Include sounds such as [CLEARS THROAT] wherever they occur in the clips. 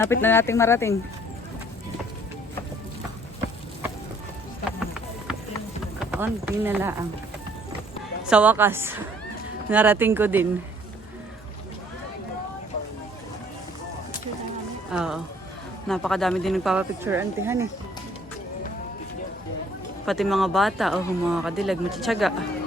Lapit na nating marating. Konti na laang. Sa wakas, [LAUGHS] narating ko din. Oo. Napakadami din nagpapapicture antihan eh. Pati mga bata, oh, mga kadilag, matsatsaga.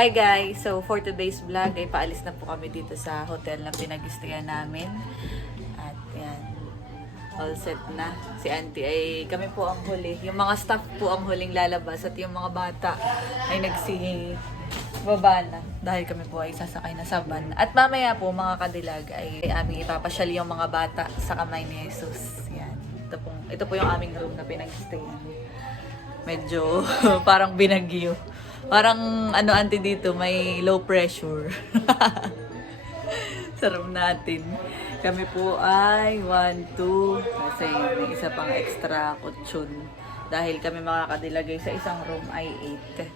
Hi guys! So for today's vlog ay paalis na po kami dito sa hotel na pinag-stayan namin. At yan, all set na. Si auntie ay kami po ang huli. Yung mga staff po ang huling lalabas at yung mga bata ay nagsi baba na dahil kami po ay sasakay na sa van. At mamaya po mga kadilag ay aming ipapasyal yung mga bata sa kamay ni Jesus. Yan. Ito po, ito po yung aming room na pinag-stayan. Medyo [LAUGHS] parang binagyo. Parang ano anti dito, may low pressure. [LAUGHS] Sarap natin. Kami po ay 1, 2, kasi may isa pang extra kutsyon. Dahil kami makakadilagay sa isang room ay 8.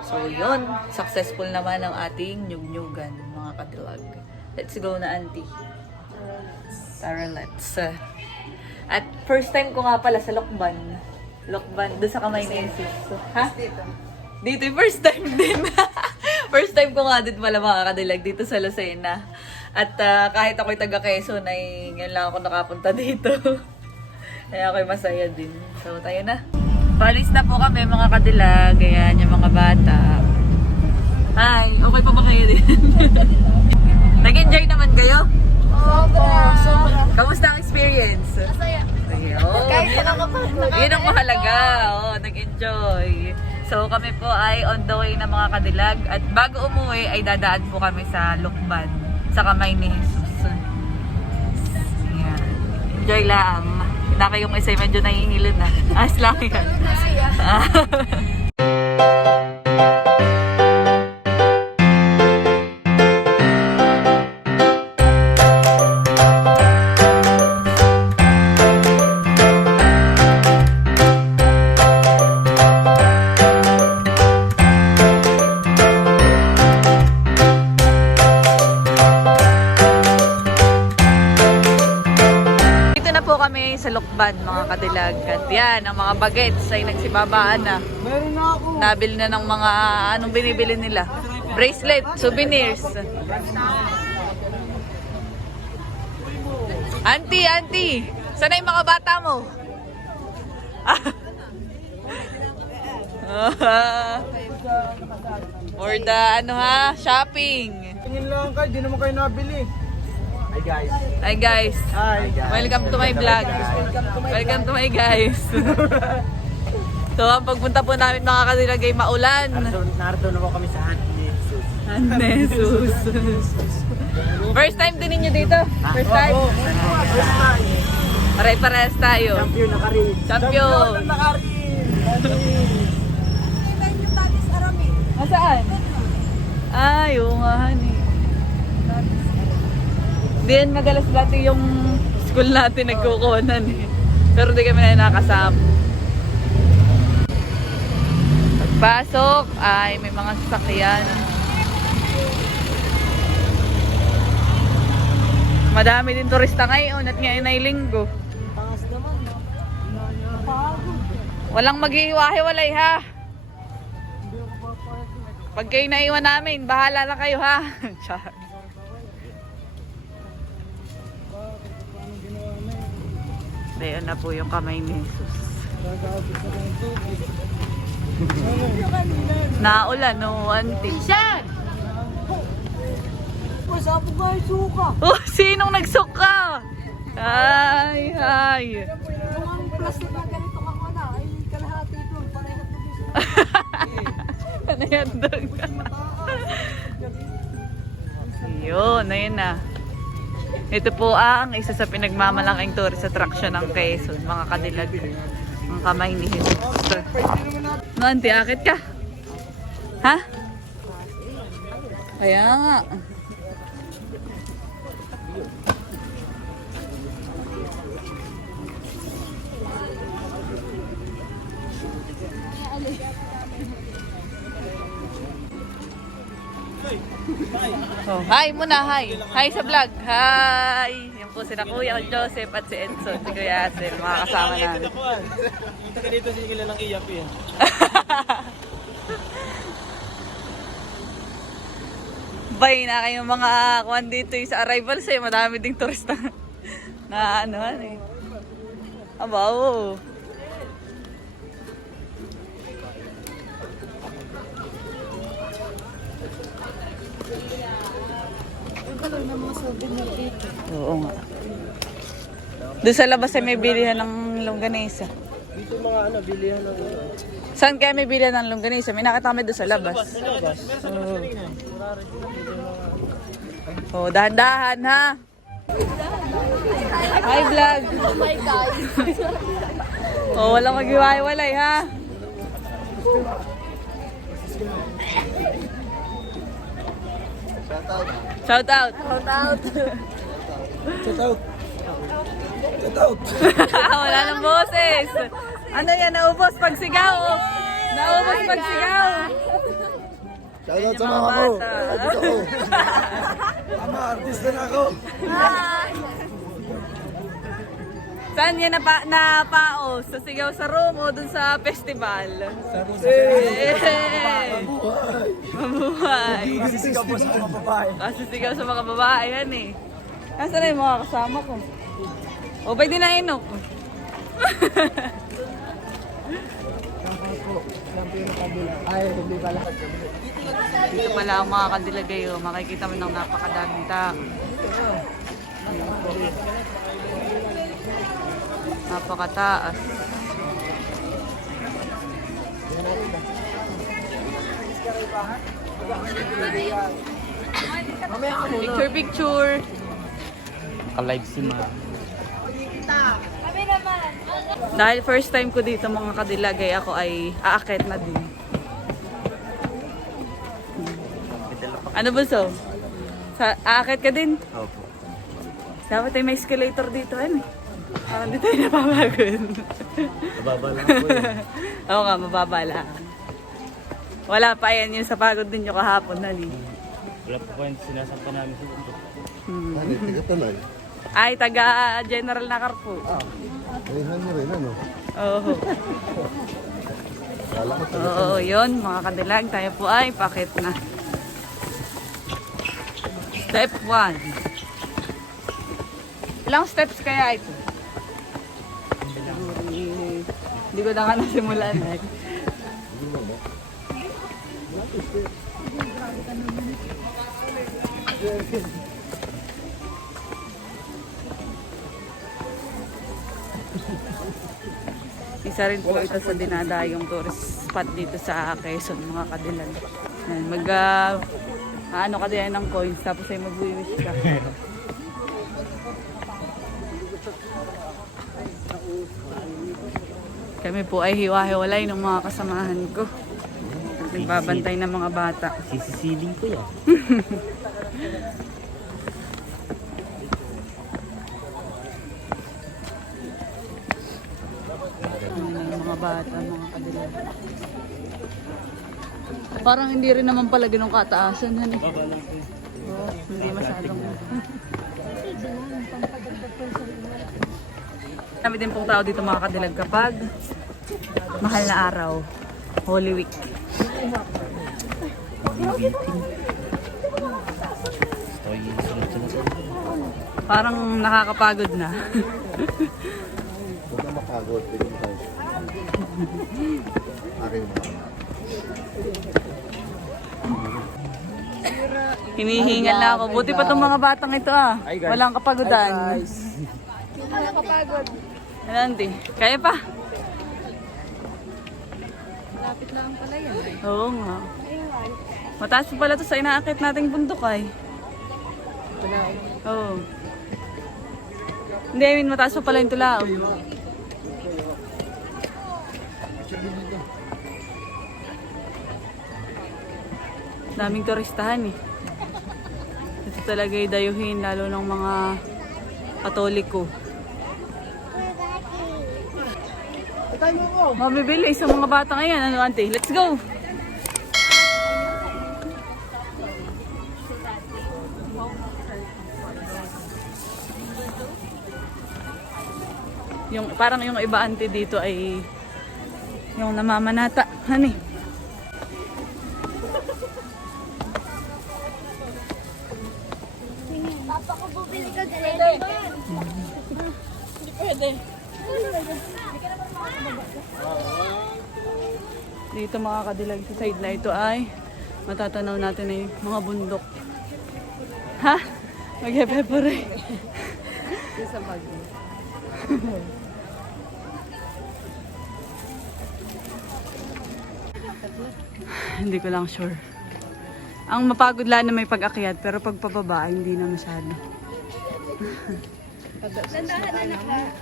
So yun, successful naman ang ating nyug-nyugan mga kadilag. Let's go na auntie. Tara, let's. At first time ko nga pala sa Lokban. Lokban, doon sa kamay ni. Ha? Dito yung first time din. [LAUGHS] first time ko nga din pala makakadilag dito sa Lucena. At ah, kahit ako'y taga Quezon ay ngayon lang ako nakapunta dito. [LAUGHS] Kaya ako'y masaya din. So tayo na. Palis na po kami mga kadilag. Ayan yung mga bata. Hi! Okay pa ba kayo din? [LAUGHS] Nag-enjoy naman kayo? Sobra. Sobra. Kamusta ang experience? Masaya. Ayun. Kahit na nakapag Yun ang mahalaga. Oo, nag-enjoy. So kami po ay on the way na mga kadilag. At bago umuwi ay dadaan po kami sa Lukban. Sa kamay ni Jesus. Yan. Enjoy lang. Kita kayong isa medyo nahihilo na. As lang yan. [LAUGHS] mga kadilag. At yan, ang mga bagets ay nagsibabaan na. Meron na ako. Nabil na ng mga anong binibili nila. Bracelet, souvenirs. Auntie, auntie, sana yung mga bata mo? [LAUGHS] For the ano ha, shopping. Tingin lang kayo, di naman kayo nabili. Hi guys. Hi guys, Hi guys. welcome to my vlog. Welcome to my guys. [LAUGHS] so ang pagpunta po namin mga kadilagay maulan. Narito, na po kami sa Jesus. Anesus. [LAUGHS] First time din ninyo dito? First time? First time. Pare-parehas tayo. Champion na ka rin. Champion. na ka rin. Nasaan? Ay, oo nga, honey. Diyan madalas dati yung school natin nagkukunan eh. Pero di kami na nakasama. Pagpasok ay may mga sasakyan. Madami din turista ngayon at ngayon ay linggo. Taas naman. Napagod. Walang maghihiwa-hiwalay ha. Pag kayo naiwan namin, bahala na kayo ha. [LAUGHS] Char. Dayon na po yung kamay ni Jesus. [LAUGHS] Naulan, no, auntie. Siyan! Masapo ka yung suka. Oh, sinong nagsuka? Ay, ay. [LAUGHS] Yung ang plastic na ganito ka na, ay kalahati doon. Pareho to Ano yan doon? Yun, ayun na. Ito po ang isa sa pinagmamalaking tourist attraction ng Quezon, mga kadilag. Ang kamay ni Jesus. No, auntie, akit ka? Ha? Kaya nga. Oh, hi muna, hi. Hi sa vlog. Hi. Yan po sila Kuya Joseph at si Edson, si Kuya Asel, mga kasama namin. Yung taga dito si kilalang iyak yan. Bay na kayong mga kuwan dito yung sa arrivals eh. Madami ding turista [LAUGHS] na ano ano eh. Aba, ng mga souvenir dito. Oo nga. Doon sa labas ay may bilihan ng longganisa. Dito mga ano, bilihan ng ano. Saan kaya may bilihan ng longganisa? May nakita kami doon sa labas. Labas. Oo. Oh, dahan-dahan ha. Hi vlog. Oh my God. Oh, walang maghiwalay ha. Shout out. Shout out. Shout out. Shout out. [LAUGHS] Wala nang boses. Ano yan, naubos pag sigaw. Naubos pag sigaw. Shout out sa mga ko. [LAUGHS] bata. Artist ako. Mama, artist na ako. Saan yan napa, napaos? Sa sigaw sa room o dun sa festival? Eh, Eh, mabuhay. Kasi sigaw po sa mga babae. Kasi sigaw sa mga babae yan eh. Nasaan na yung mga kasama ko? O, pwede na inok. Ay, hindi pala. Dito pala ang mga kadilagayo. Makikita mo ng napakadaming tao. Napakataas. Picture, picture. Ka-live si Ma. Dahil first time ko dito mga kadilagay, ako ay aakit na din. Ano ba so? Sa, aakit ka din? Opo. Dapat ay may escalator dito, ano? Parang di tayo napapagod. Nababa lang po yun. [LAUGHS] Oo nga, mababa lang. Wala pa yan yung sa pagod din yung kahapon, nali. Wala po po yung sinasampa namin sa bundok. Hmm. Ano, tiga tanay. Ay, taga General Nakar po. Kaihan mo rin, ano? Oo. Kala ko Oo, yun, mga kadilag, tayo po ay pakit na. Step 1. Ilang steps kaya ito? Hindi ko na nga nasimulan eh. Isa rin po ito sa dinadayong tourist spot dito sa Quezon, mga kadilan. Mag, ah, ano ka din ng coins, tapos ay mag-wish ka. [LAUGHS] Kami po ay hiwa-hiwalay ng mga kasamahan ko. Nagbabantay ng mga bata. Sisisiling ko yan. Mga bata, mga kadilan. Parang hindi rin naman pala ganun kataasan. Hani. Po. Oo, hindi masyadong. Kami din pong tao dito mga kadilag kapag mahal na araw. Holy Week. Parang nakakapagod na. Huwag na makagod. Hinihingal na ako. Buti pa itong mga batang ito ah. Walang kapagodan. Hindi ka nakapagod. Ano, auntie? Kaya pa? Lapit lang pala yan. Oo nga. Mataas pa pala to sa inaakit nating bundok ay. Oo. Hindi, I mean, mataas pa pala yung tulaog. Daming turistahan eh. Ito talaga yung dayuhin, lalo ng mga katoliko. Mabibili sa mga bata ngayon. Ano, ante? Let's go! Yung, parang yung iba ante dito ay yung namamanata. Ano eh? Papa ko bubili ka ganito. Hindi pwede. Dito mga kadilag sa side na ito ay matatanaw natin ay mga bundok. Ha? Mag-pepper Sa bagyo. Hindi ko lang sure. Ang mapagod lang na may pag-akyat pero pag hindi na masyado.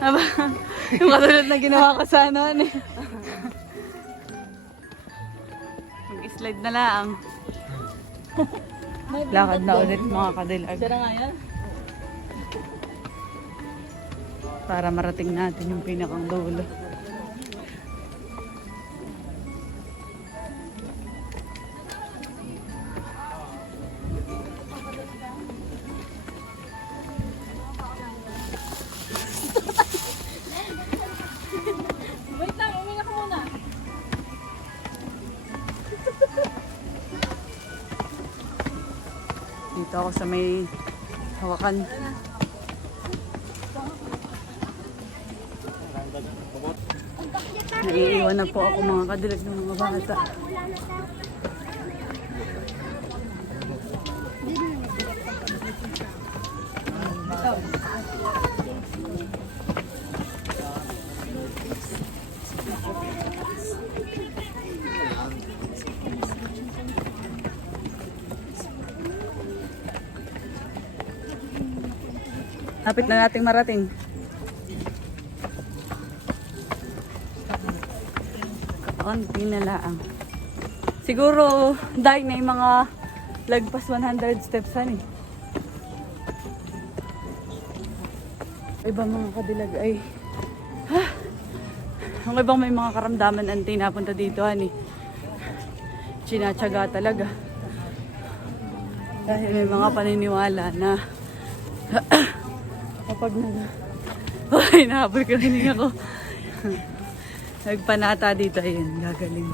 Aba, yung katulad na ginawa ko sa ano, ano eh. Mag-slide na lang. Lakad na ulit mga kadilag. Sira nga yan. Para marating natin yung pinakang dulo. Ako sa may hawakan. Naiiwan na po ako mga kadilag ng mga bata. Lapit na nating marating. Konti na lang. Siguro, dahil na yung mga lagpas 100 steps han eh. Iba mga kadilag ay ha, ang ibang may mga karamdaman ante napunta dito han eh. Chinatsaga talaga. Dahil may mga paniniwala na [CLEARS THROAT] kapag nag... [LAUGHS] Ay, nahabol ko rin ako. Nagpanata dito, ayun, gagaling.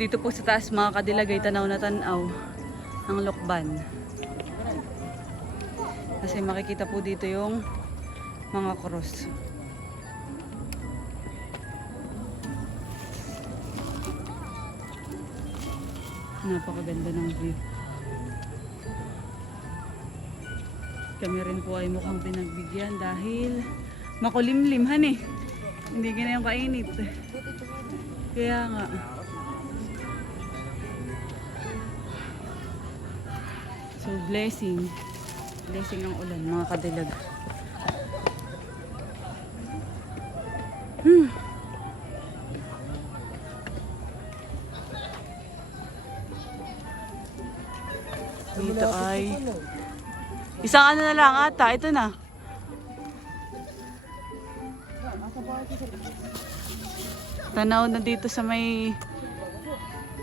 Dito po sa taas mga kadilagay, tanaw na tanaw ang lokban. Kasi makikita po dito yung mga cross. Napakaganda ng view. Kami rin po ay mukhang pinagbigyan dahil makulimlimhan eh. Hindi ganyan kainit. Kaya nga. So blessing. Blessing ng ulan mga kadilag. Hmm. Dito ay isang ano na lang ata, ito na. Tanaw na dito sa may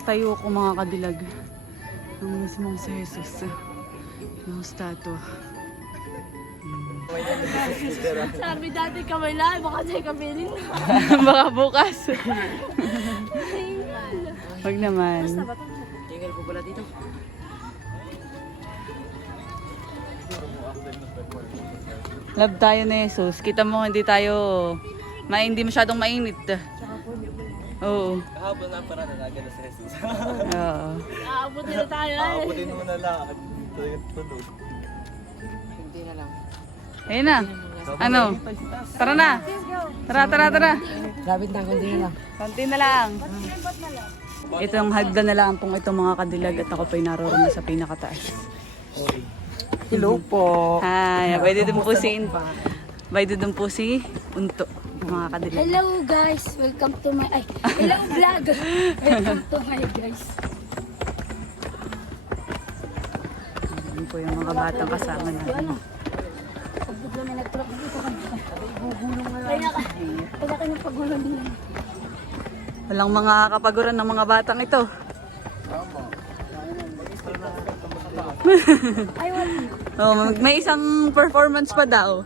tayo ko mga kadilag. Ang mismong si Jesus. Yung statue. Sabi dati kamay lang, baka sa'yo kabilin na. [LAUGHS] Baka bukas. Wag naman. Tinggal po pala dito. Love tayo ni Jesus. Kita mo hindi tayo ma hindi masyadong mainit. Oo. Kahabol na para nalaga na si Jesus. Oo. Aabot na tayo eh. Aabutin mo na lang. Tulog. Hindi na lang. Ayun na. Ano? Tara na. Tara, tara, tara. Lapit na, kundi na lang. Konti na lang. Itong hagda na lang pong itong mga kadilag at ako po'y naroon na sa pinakataas. Hello po. Hi, pwede din po si Pwede din po si Unto, mga kadilag. Hello guys, welcome to my ay, hello vlog. [LAUGHS] welcome to my guys. Yun po yung mga batang kasama natin. Din. Walang mga kapaguran ng mga batang ito. [LAUGHS] Oh, may isang performance pa daw.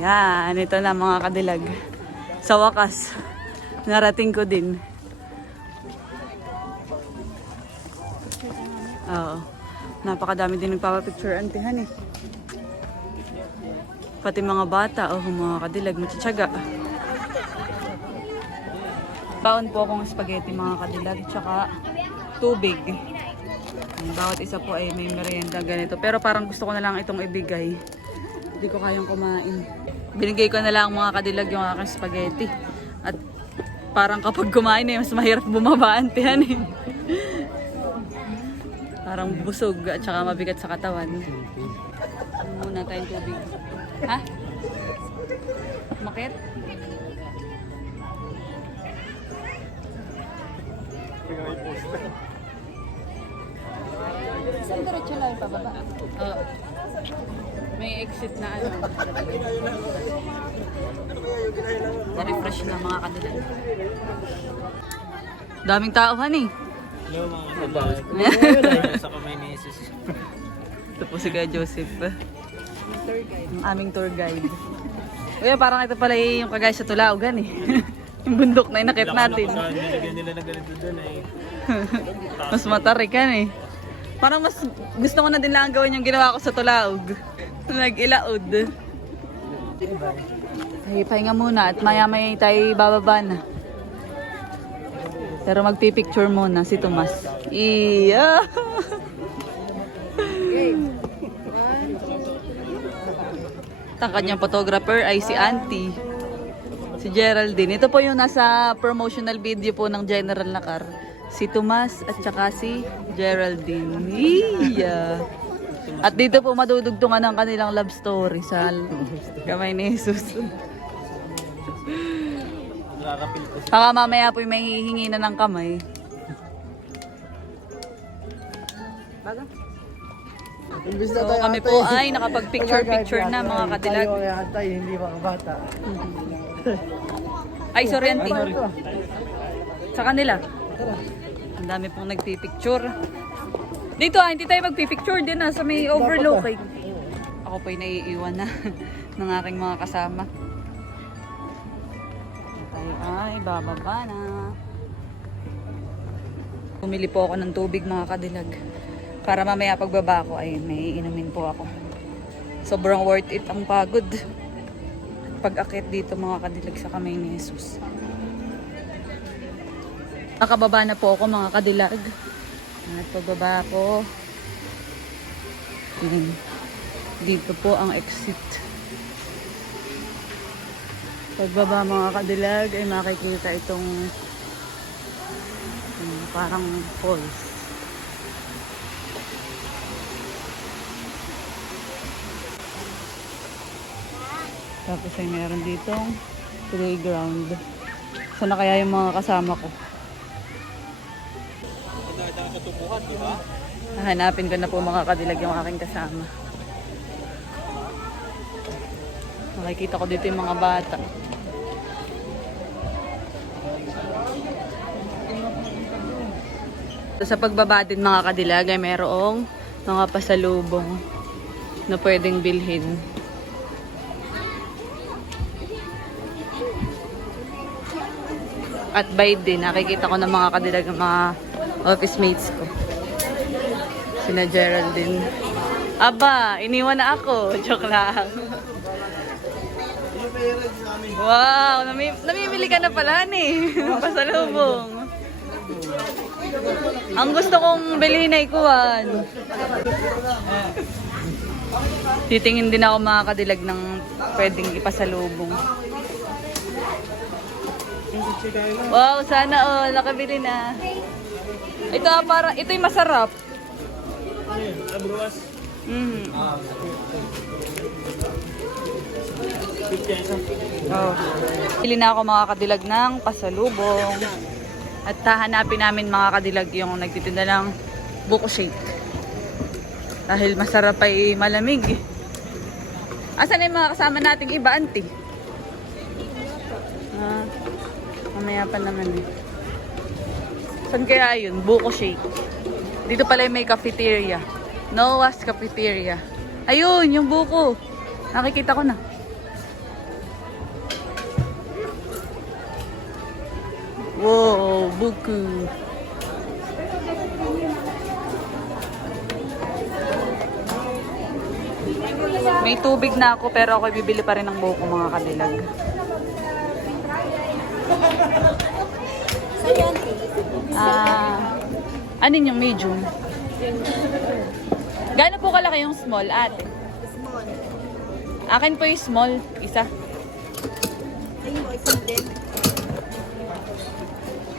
Ayan, ito na mga kadilag. Sa wakas, narating ko din. Oo. Napakadami din nagpapapicture antihan eh. Pati mga bata, oh, mga kadilag, matitsaga. Baon po akong spaghetti mga kadilag, tsaka tubig. Bawat isa po ay may merienda ganito. Pero parang gusto ko na lang itong ibigay. Hindi ko kayang kumain. Binigay ko na lang mga kadilag yung aking spaghetti. At parang kapag kumain eh, mas mahirap bumaba antihan eh. Parang busog at saka mabigat sa katawan. Muna tayong tubig. Ha? Makit? Saan diretso lang pababa? Oo. may exit na ano. Na-refresh na mga kadilag. Daming tao eh. Hello mga katalag. Sa Jesus. Ito po si Kuya Joseph. Ang aming tour guide. Kuya, parang ito pala yung kagaya sa Tulaugan eh. [LAUGHS] yung bundok na inakit natin. Nilagyan nila na ganito dun eh. [LAUGHS] Mas matarik yan eh. Parang mas gusto ko na din lang gawin yung ginawa ko sa Tulaog. [LAUGHS] Nag-ilaod. Ay, pahinga muna at maya-maya tayo bababa na. Pero magpipicture muna si Tomas. Iya! Ang kanyang photographer ay si Auntie. Si Geraldine. Ito po yung nasa promotional video po ng General Nakar. Si Tomas at saka si Geraldine. Iya! At dito po madudugtungan ang kanilang love story sa kamay ni Jesus. Nakakapil po. Baka mamaya po may hihingi na ng kamay. Imbis na So tayo kami atay. po ay nakapag-picture-picture na mga kadilag. Tayo ay atay, hindi mga bata. Ay, sorry auntie. Sa kanila. Ang dami pong nagpipicture. Dito ah, hindi tayo magpipicture din ah, sa may overlooking. Ako po'y naiiwan na [LAUGHS] ng aking mga kasama. Tayo ay bababa na. Bumili po ako ng tubig mga kadilag. Para mamaya pagbaba ko ay may inumin po ako. Sobrang worth it ang pagod pag-akit dito mga kadilag sa kamay ni Jesus. Nakababa na po ako mga kadilag. At pagbaba ko, dito po ang exit. Pagbaba mga kadilag ay makikita itong um, parang falls. Tapos ay meron ditong playground. Sana kaya yung mga kasama ko? Hahanapin ko na po mga kadilag yung aking kasama. Nakikita ko dito yung mga bata. Sa pagbaba din mga kadilag ay merong mga pasalubong na pwedeng bilhin. At by din, nakikita ko ng mga kadilag ng mga office mates ko. Sina Geraldine. Aba, iniwan na ako. [LAUGHS] Joke lang. Wow, nami namimili ka na pala ni. [LAUGHS] Pasalubong. Ang gusto kong bilhin ay kuwan. Titingin din ako mga kadilag ng pwedeng ipasalubong. Wow, sana all nakabili na. Ito ah, para ito yung masarap. Abruas. Mm. 50 Oh. Pili na ako mga kadilag ng pasalubong. At hahanapin namin mga kadilag yung nagtitinda ng buko shake. Dahil masarap ay malamig. Asan na yung mga kasama nating iba, auntie? Ah, mamaya pa naman eh. Saan kaya yun? Buko Shake. Dito pala may cafeteria. Noah's Cafeteria. Ayun, yung buko. Nakikita ko na. Buko. May tubig na ako pero ako bibili pa rin ng buko mga kadilag. Ah, ano yung medium? Gaano po kalaki yung small, ate? Small. Akin po yung small, isa.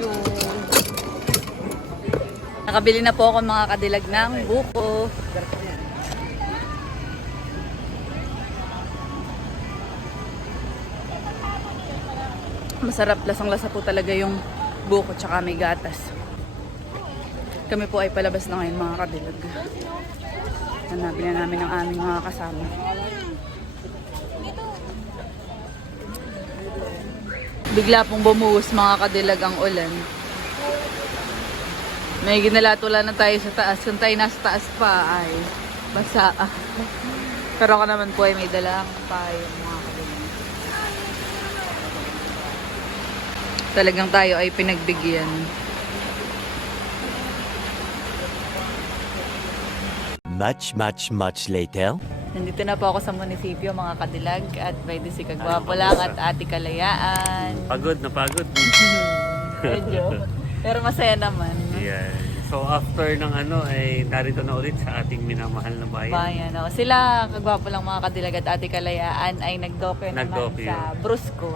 Yung... Nakabili na po ako mga kadilag ng buko. Masarap, lasang-lasa po talaga yung buko tsaka may gatas. Kami po ay palabas na ngayon mga kabilag. Hanapin na namin ang aming mga kasama. Bigla pong bumuhos mga kadilag ang ulan. May ginalatula na tayo sa taas. Kung tayo nasa taas pa ay basa. [LAUGHS] Pero ako naman po ay may dalang tayo mga kadilag. Talagang tayo ay pinagbigyan. Much, much, much later. Nandito na po ako sa munisipyo mga kadilag at may si Kagwapo lang at Ate Kalayaan. Pagod na pagod. [LAUGHS] Medyo. Pero masaya naman. Yan. So after ng ano ay narito na ulit sa ating minamahal na bayan. Bayan. Oh. Sila, Kagwapo lang mga kadilag at Ate Kalayaan ay nagdokyo naman Nagdokyo. sa Brusco.